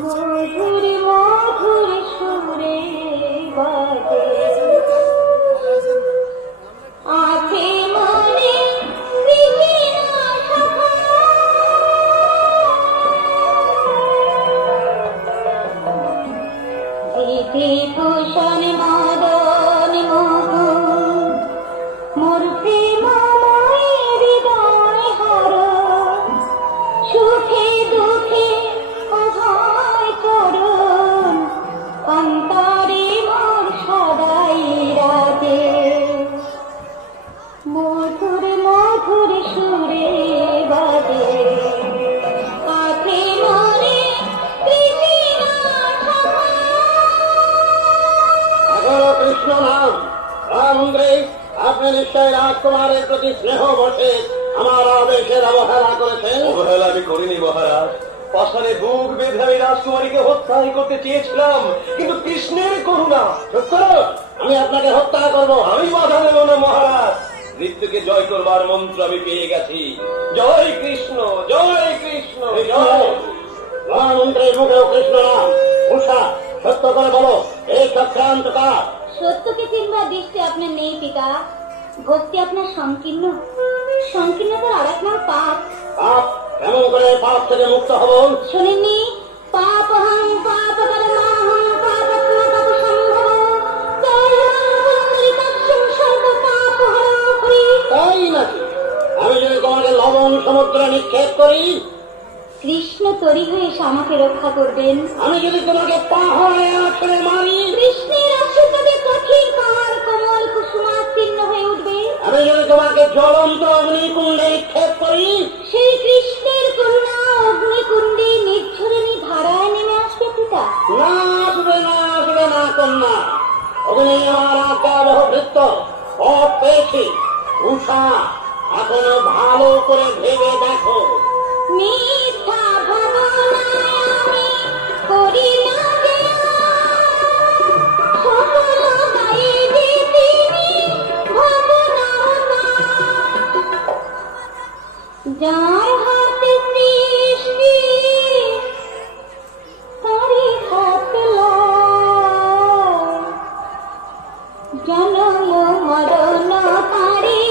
মধুর মধুর সুরে বাজে আছে মনে কৃষ্ণ সখা, বিভূষণ মদন মোহন মোর প্রেমময় হৃদয় হর, সুখে দুঃখে অভয় চরণ অন্তরে মোর সদাই রাজে। মধুর মধুর সুরে বাজে আছে মনে কৃষ্ণ সখা। কৃষ্ণ নাম রামন্দ্রে, আপনি নিশ্চয় রাজকুমারের প্রতি স্নেহ বসে আমার আবেশের অবহেলা করেছেন। অবহেলা আমি করিনি মহারাজ। পাশানে বুক বেঁধে আমি রাজকুমারীকে হত্যাই করতে চেয়েছিলাম, কিন্তু কৃষ্ণের করুণা। চুপ করো, আমি আপনাকে হত্যা করব। আমি বাধা দেব না মহারাজ। মৃত্যুকে জয় করবার মন্ত্র আমি পেয়ে গেছি। জয় কৃষ্ণ, জয় কৃষ্ণ, জয়। মহামন্ত্রীর মুখেও কৃষ্ণ নাম। উষা, সত্য করে বলো, এই চক্রান্ত কার? সত্যকে চিনবার দৃষ্টি আপনার নেই পিতা। ভক্তি আপনার সংকীর্ণ, সংকীর্ণতার আর এক নাম পাপ। পাপ? কেমন করে পাপ থেকে মুক্ত হব? শোনেননি? পাপহং পাপকর্মাহং পাপাত্মা পাপ সম্ভব সর্ব পাপহরং হরি। তাই নাকি? আমি যদি তোমাকে লবণ সমুদ্রে নিক্ষেপ করি, কৃষ্ণ তরি হয়ে এসে আমাকে রক্ষা করবেন। আমি যদি তোমাকে পাহাড়ে আছড়ে মারি, কৃষ্ণের আশীর্বাদে কঠিন পাহাড় কোমল কুসুমাতীর্ণ হয়ে উঠবে। আমি যদি তোমাকে জ্বলন্ত অগ্নিকুণ্ডে নিক্ষেপ করি, সেই কৃষ্ণের করুণা অগ্নিকুণ্ডে নির্ঝরণী ধারায় নেমে আসবে পিতা। না আসবে না, আসবে না কন্যা। অগ্নি আমার আজ্ঞাবহ ভৃত্য, পথ পেয়েছি। উষা, এখনো ভালো করে ভেবে দেখো। মিথ্যা ভাবনায় আমি করি না যে সকল গায়ে যে তিনি ভগবান, যার হাতে সৃষ্টি তারি হাতে লয়, জন্ম মরণ তারি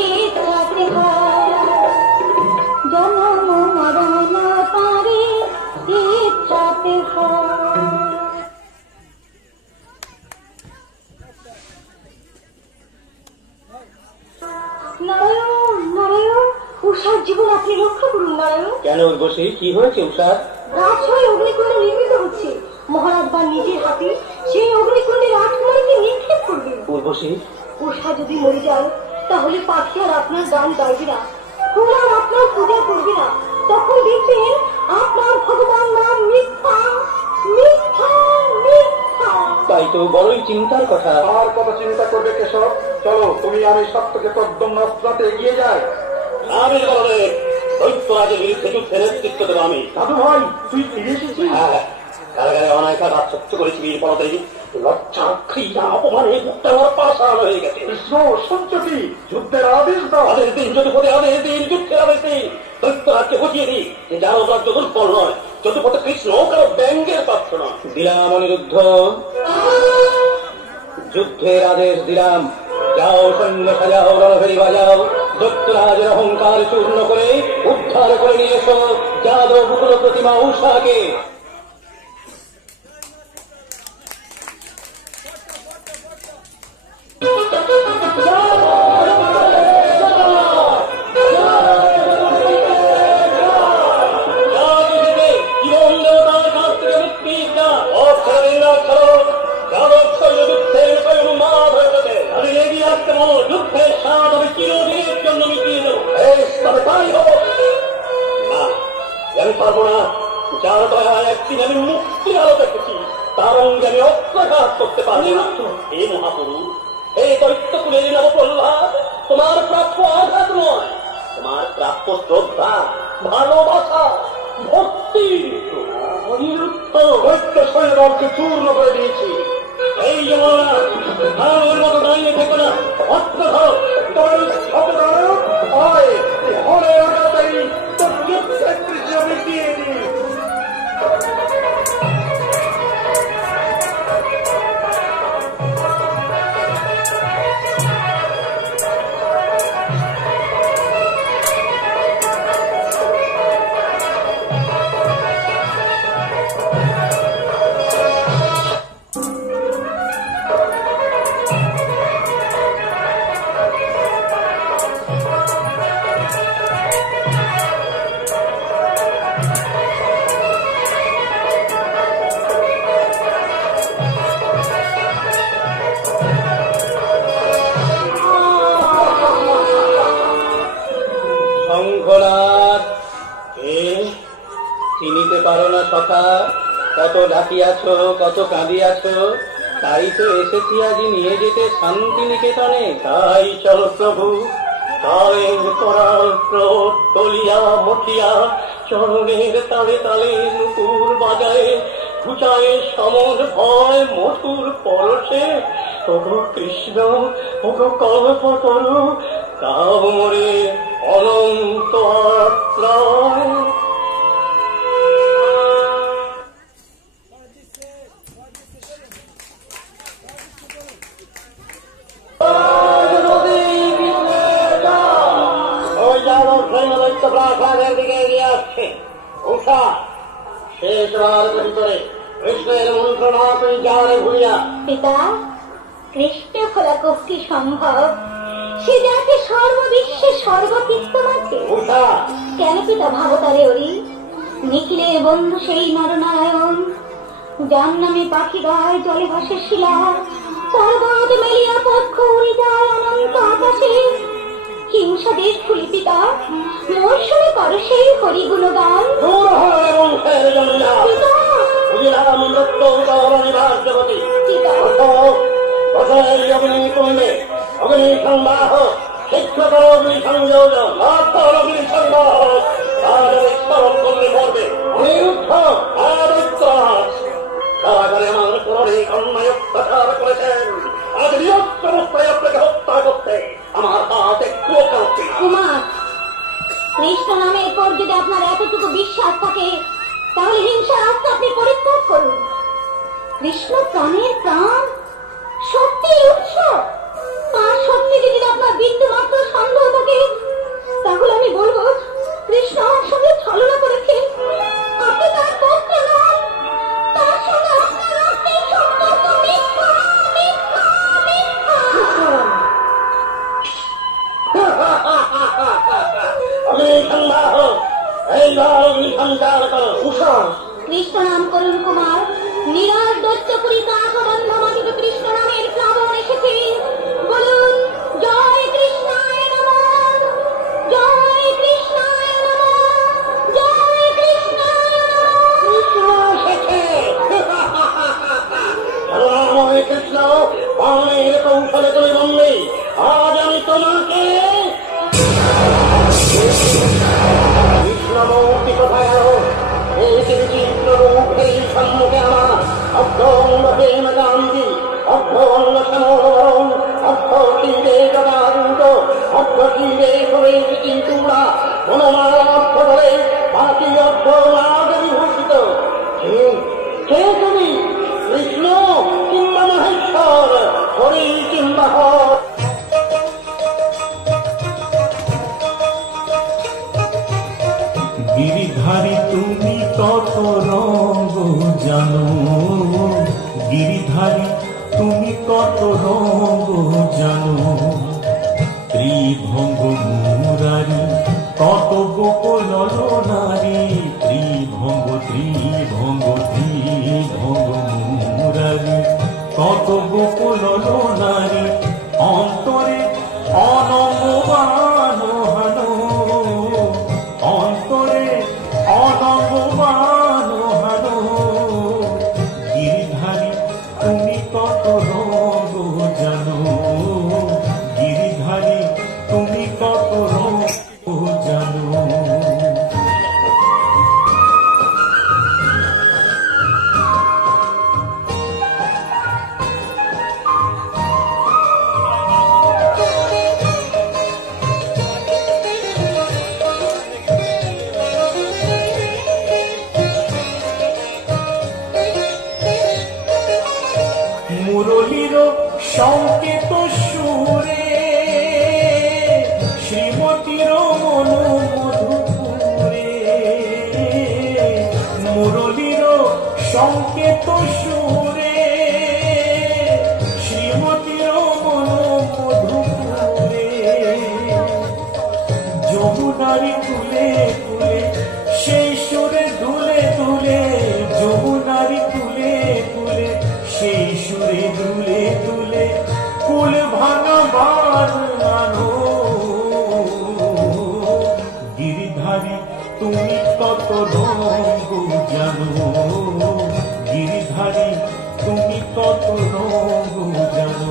ইচ্ছাতে হয়, জন্ম মরণ তারি ইচ্ছাতে হয়। নারায়ণ নারায়ণ, উষার জীবন আপনি রক্ষা করুন নারায়ণ। কেন উর্বশী, কি হয়েছে উষার? রাজশাহী অগ্নিকুণ্ড নির্মিত হচ্ছে। মহারাজ বা নিজের হাতে সেই অগ্নিকুণ্ডে রাজকুমারীকে নিক্ষেপ করবেন। উর্বশী, উষা যদি মরে যায় তাহলে পাখি আর আপনার গান গাইবে না, ফুল আর আপনার পূজা করবে না। তখন দেখবেন আপনার ভগবান নাম মিথ্যা মিথ্যা মিথ্যা। তাই তো বড়ই চিন্তার কথা। আর কত চিন্তা করবে কেশব? চলো, তুমি আমি সত্যকে প্রদ্যম্ন অস্ত্রাতে এগিয়ে যাই। আমি দৈত্যরাজের বিরুদ্ধে যুদ্ধের নেতৃত্ব দেবো আমি। দাদু ভাই, তুই ফিরে এসেছিস? হ্যাঁ, কারাগারে অনায়কা রাত সহ্য করেছি বীরপরতে, লজ্জা ক্রিয়া অপমানে বুকটা আমার পাশাল হয়ে গেছে। কৃষ্ণ সত্য কি যুদ্ধের আদেশ দাও। আদেশ দিন যদুপতি, আদেশ দিন, যুদ্ধের আদেশ দিন। দৈত্যরাজ্যে বুঝিয়ে দিই যে যার রাজ্য দুর্বল নয়, যদুপতি কৃষ্ণ কারো ব্যঙ্গের পাত্র নয়। দিলাম অনিরুদ্ধ, যুদ্ধের আদেশ দিলাম। যাও সৈন্য সাজাও, রণভেরি বাজাও, দৈত্যরাজের অহংকার চূর্ণ করে উদ্ধার করে নিয়ে এসো যাদব মুকুল প্রতিমা উষাকে। আমি পারবো না, যার দয়ায় একদিন আমি মুক্তির আলো দেখেছি তার অঙ্গে আমি অত্যাঘাত করতে পারি না। হে মহাপুরুষ, হে দৈত্যকুলের নবপ্রহ্লাদ, তোমার প্রাপ্য আঘাত নয়, তোমার প্রাপ্য শ্রদ্ধা, ভালোবাসা, ভক্তি। অনিরুদ্ধ দৈত্য সৈন্যদলকে চূর্ণ করে দিয়েছি। এই যেমন আমার মতো দাঁড়িয়ে থেকো না, অর্থধর চিনিতে পারো না সখা, কত ডাকিয়াছ, কত কাঁদিয়াছ, তাই তো এসেছি আজি নিয়ে যেতে শান্তি নিকেতনে। তাই চল প্রভু, তালের করাল স্রোত তলিয়া মঠিয়া, চরণের তালে তালে নুপুর বাজায়, ঘুচায় সমর ভয় মধুর পরশে। ওগো কৃষ্ণ, ওগো কল্পতরু, তাও মোরে অনন্ত আশ্রয়। পিতা, কৃষ্ণ ফলা কষ্টি সম্ভব, সে যাকে সর্ববিশ্বে সর্বকৃত্তম আছে। কেন পিতা ভাবতারে ওরি, নিখিলের বন্ধু সেই নরনারায়ণ, যার নামে পাখি গায় জলে ভাসে শিলা, পর্বত মেলিয়া পক্ষ উড়ে যায় অনন্ত আকাশে। হিংসা দেশ খুলি পিতা, মোর শুনে করো সেই হরিগুণ গান। অগ্নি সংবাহ শিক্ষা করো, অগ্নি সংযোজন অগ্নি সংবাহ করলে মরবে। অনিরুদ্ধ কারাগারে আমার করণে অন্যায় অত্যাচার করেছেন, আজ নিরস্ত্রবস্থায় আপনাকে হত্যা করতে আমার হাত একটুও কাঁপছে না। কুমার, কৃষ্ণ নামের পর যদি আপনার এতটুকু বিশ্বাস থাকে, তাহলে হিংসার রাস্তা আপনি পরিত্যাগ করুন। কৃষ্ণ প্রাণের প্রাণ, শক্তির উৎস, তার শক্তি যদি আপনার বিন্দু মাত্র সন্দেহ থাকে, তাহলে আমি বলবো কৃষ্ণ আমার সঙ্গে ছলনা করেছে। আপনি তার পুত্র নন, তার সঙ্গে আপনার রক্তের সম্পর্ক মিথ্যা, মিথ্যা, মিথ্যা। কৃষ্ণ নাম করুন কুমার, নিরাশ দৈত্যপুরী কাকবন্ধ মাটিতে কৃষ্ণ নামের প্লাবন এসেছে। বলুন জয় কৃষ্ণায় নমঃ, জয় কৃষ্ণায় নমঃ, জয় কৃষ্ণায় নমঃ। কৃষ্ণ এসেছে। কৃষ্ণ অনেক কৌশলে তুমি বললে, আজ আমি তোমাকে কৃষ্ণমূর্তি কোথায় আরো এই চিত্র রূপ এই সম্মুখে গিরিধারী তুমি কত রঙ জানো, গিরিধারী তুমি কত রঙ জানো, ত্রিভঙ্গ মুরারি কত গোপল নারী, ত্রিভঙ্গ ত্রিভঙ্গ ত্রিভঙ্গ মুরারি কত গোপল নারী, অন্তরে অনঙ্গমান হানো, অন্তরে অনঙ্গমান হানো, গিরিধারী তুমি কত রঙ জানো, গিরিধারী তুমি কত রঙ জানো। মুরলীর সংকেত সুরে শ্রীমতীর মন মধুপুরে, মুরলীর সংকেত সুরে শ্রীমতীর মন মধুপুরে, যমুনারি কুলে কুলে সেই সুরে দুলে দুলে, যমুনারি কুলে কুলে সেই সুরে দুলে দুলে কুল ভাঙা বানানো, গিরিধারী তুমি কত রঙ জানো, গিরিধারী তুমি কত রঙ জানো।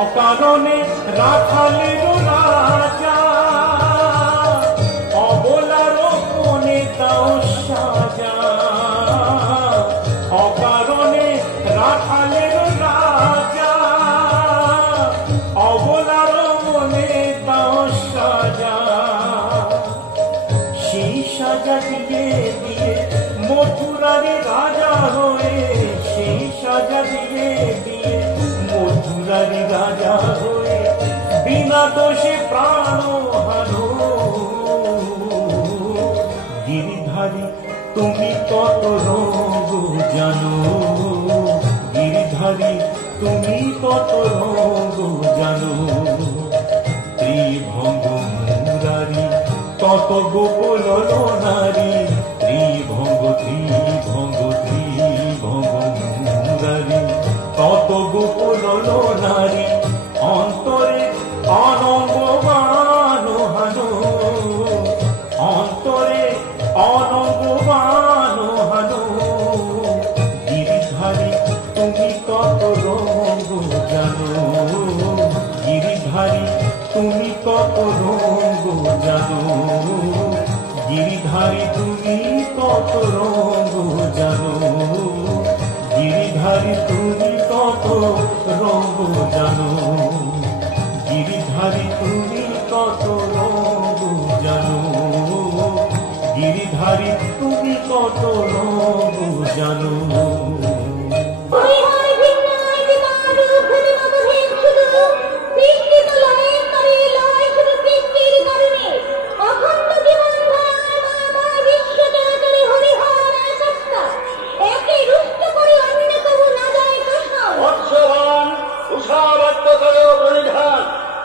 অকারণে রাখালের রাজা, অবলার মনে তাও সাজা, অকারণে রাখালের রাজা, অবলার মনে তাও সাজা, সেই সাজা দিয়ে দিয়ে মথুরারে রাজা হয়ে, সেই সাজা দিয়ে দিয়ে মথুরারি রাজা হয়ে বিনা দোষে প্রাণ হানো, গিরিধারী তুমি কত রঙ জানো, গিরিধারী তুমি কত রঙ জানো, ত্রিভঙ্গ মুরারি কত গোপল নারী, ত্রিভঙ্গ ত্রিভঙ্গ ত্রিভঙ্গ মুরারি কত গোপল নারী, অন্তরে অনঙ্গমান হানো, অন্তরে অনঙ্গমান হানো, গিরিধারী তুমি কত রঙ জানো, গিরিধারী তুমি কত রঙ জানো, গিরিধারী তুমি কত রঙ জানো, গিরিধারী তুমি কত রঙ জানো, গিরিধারী তুমি কত রঙ জানো, গিরিধারী তুমি কত রঙ জানো।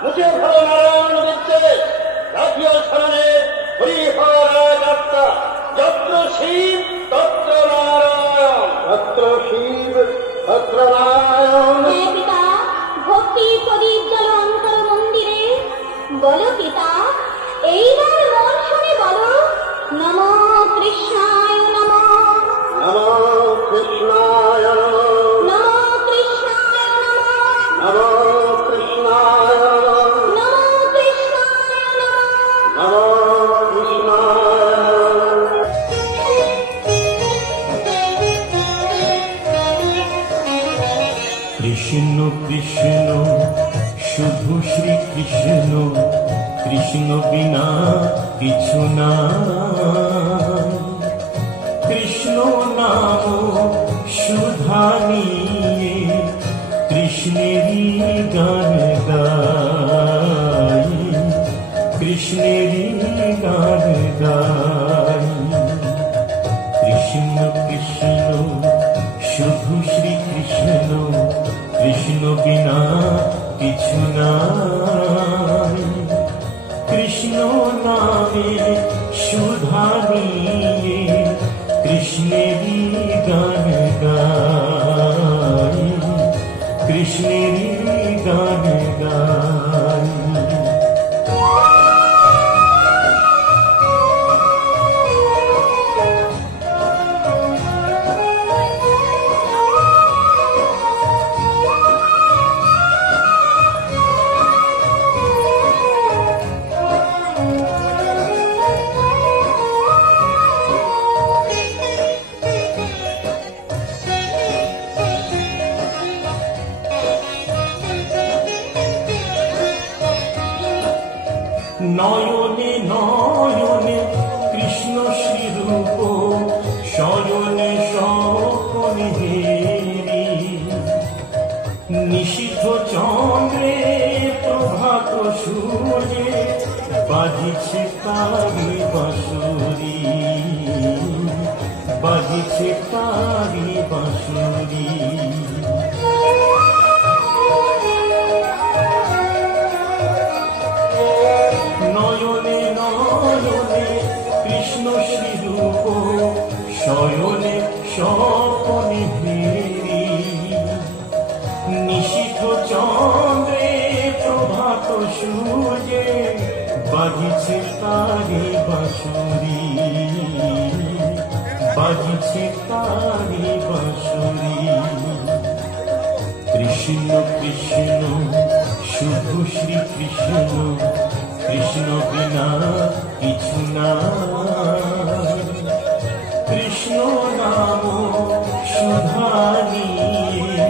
মুখে ভালো নারায়ণ দিচ্ছে জাতীয় স্মরণে হরিহরাগাত্তা, যত্র শিব তত্র নারায়ণ, তত্র শিব তত্র নারায়ণ। পিতা, ভক্তি প্রদীপ জ্বল অন্তর মন্দিরে, বলো পিতা এইবার মন শুনে বলো, নমো কৃষ্ণায় নমঃ, নমো কৃষ্ণায় নমঃ, নমো কৃষ্ণায় নমঃ, নমো কৃষ্ণায় নমঃ, নমো কৃষ্ণায় নমঃ। নমো কৃষ্ণায়। কৃষ্ণ কৃষ্ণ শুধু শ্রী কৃষ্ণ, কৃষ্ণ বিনা কিছু না। কৃষ্ণ নাম সুধা নিয়ে কৃষ্ণেরই গান গাই, কৃষ্ণেরই গান গাই। কৃষ্ণ কৃষ্ণ শুধু শ্রী কৃষ্ণ, কৃষ্ণ বিনা কিছু নাই। কৃষ্ণ নামে সুধা নিয়ে কৃষ্ণেরই গান গাই, কৃষ্ণেরই গান গাই। নয়নে নয়নে কৃষ্ণ শ্রীরূপ, শয়নে স্বপনে হেরি। নিশীথ চন্দ্রে প্রভাত সূর্যে বাজিছে তারি বাঁশুরি, বাজিছে তারি বাঁশুরি। নয়নে নয়নে কৃষ্ণ শ্রীরূপ, শয়নে স্বপনে হেরি। নিশীথ চন্দ্রে প্রভাত সূর্যে বাজিছে তারি বাঁশুরি, বাজিছে তারি বাঁশুরি। কৃষ্ণ কৃষ্ণ শুধু শ্রী কৃষ্ণ, কৃষ্ণ বিনা কিছু না। কৃষ্ণ নাম সুধা নিয়ে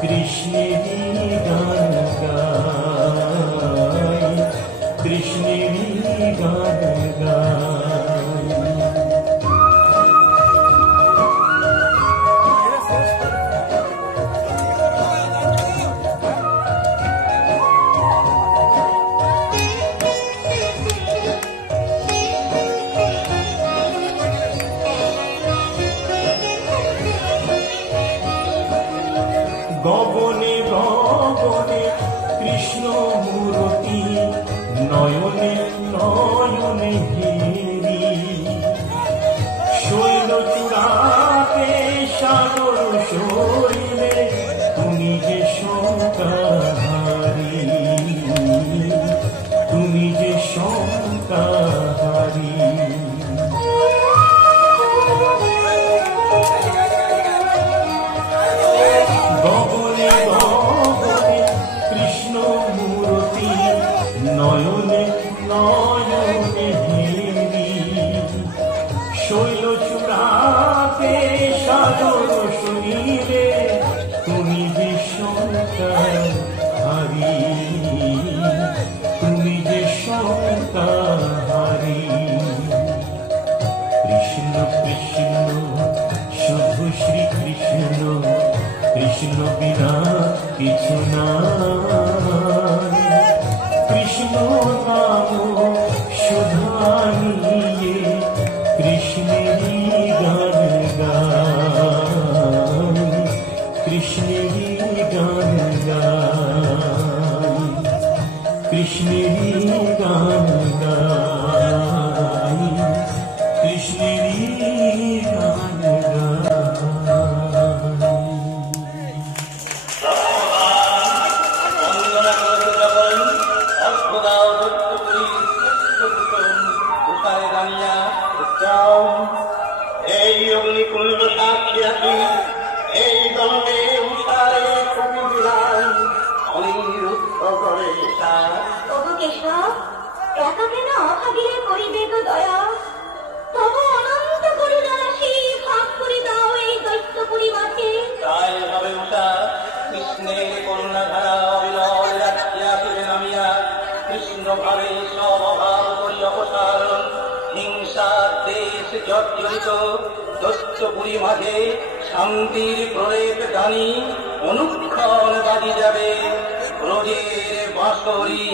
কৃষ্ণেরই গান গাই, কৃষ্ণেরই গান গাই। গগনে গগনে কৃষ্ণ মূরতি, নয়নে নয়নে হেরি। শৈল চূড়াতে সাগর শৈলে তুমি যে শঙ্কাহারি, তুমি যে শঙ্কাহারি। গগনে গগনে কৃষ্ণ মূরতি, নয়নে নয়নে হেরি। শৈল চূড়াতে সাগর শরীরে তুমি যে শঙ্কাহারি, তুমি যে শঙ্কাহারি। কৃষ্ণ কৃষ্ণ শুধু শ্রী কৃষ্ণ, কৃষ্ণ বিনা কিছু না। কৃষ্ণ নাম সুধা নিয়ে কৃষ্ণেরই গান গাই, কৃষ্ণেরই গান গাই, কৃষ্ণেরই গান গাই, কৃষ্ণেরই গান গাই। এই অগ্নিকুণ্ড সাক্ষী রাখি, এই দণ্ডে উষারে কবি বিরাজ, অনিরুদ্ধ করে ওগো কেশব, একা কেন অভাগীরে করিবে গো দয়া? তবু অনন্ত করুণা রাশি ভাগ করে দাও এই দৈত্যপুরী মাঝে। তাই হবে উষা কৃষ্ণের গঙ্গাধারা অবিরল রাখিয়া তুলে নামিয়া কৃষ্ণ ভাবে সব অভাব করি অপসারণ। হিংসার দেশ জর্জরিত দস্যপুরী মাঝে শান্তির প্রলেপ গানি অনুক্ষণ বাজি যাবে ব্রজের বাঁশরি।